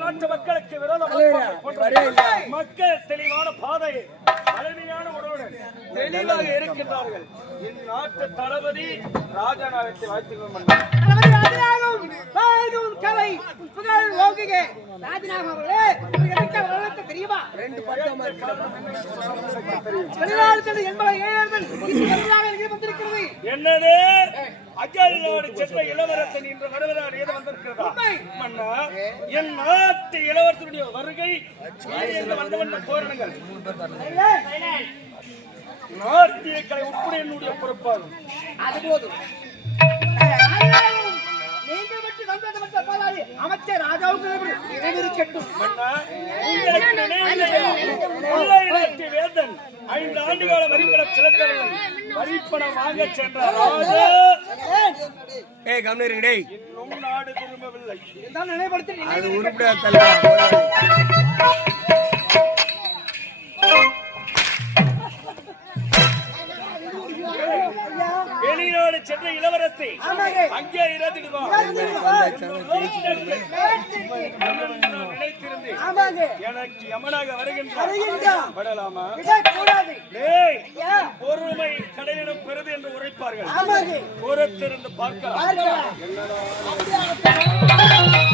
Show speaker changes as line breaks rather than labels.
நாட்டு மக்களுக்கு விரோதமாக
மக்கள் தெளிவான பாதையை பழமையான உணவு தெளிவாக இருக்கின்றார்கள். இந்நாட்டு தளபதி ராஜநாயகத்தை வாழ்த்து தெரியுமா? ரெண்டு பட்டம் என்பதை
என்னது? அஜல் நாடு சென்ற இளவரசன் இன்று வருவதால் ஏது வந்திருக்கிறதா. மன்னா என் நாட்டு இளவரசனுடைய வருகை இங்கு வந்து வந்த தோரணங்கள் நாட்டிய கலை உட்பட என்னுடைய பொறுப்பாகும்.
அது போதும். அமைச்சர் ராஜாவுக்கு நினைவிருக்கட்டும்
மன்னா வேந்தன் ஐந்து ஆண்டு கால வரிப்பணம் செலுத்தவில்லை. வரிப்பணம் வாங்க சென்ற
ஏய் கம்னு டேய்
இன்னும் நாடு திரும்பவில்லை
அது தள்ள
வெளிநாடு சென்ற இளவரசி. அங்கே இறந்துடுவா நினைத்திருந்தேன்
ஆமாங்க.
எனக்கு யமனாக வருகின்றார். படலாமா?
விடக்கூடாது?
பொறுமை கடலிடம் பெறுது என்று உரைப்பார்கள்.
ஆமாங்க.
பார்க்கலாம்.
பார்க்கலாம்.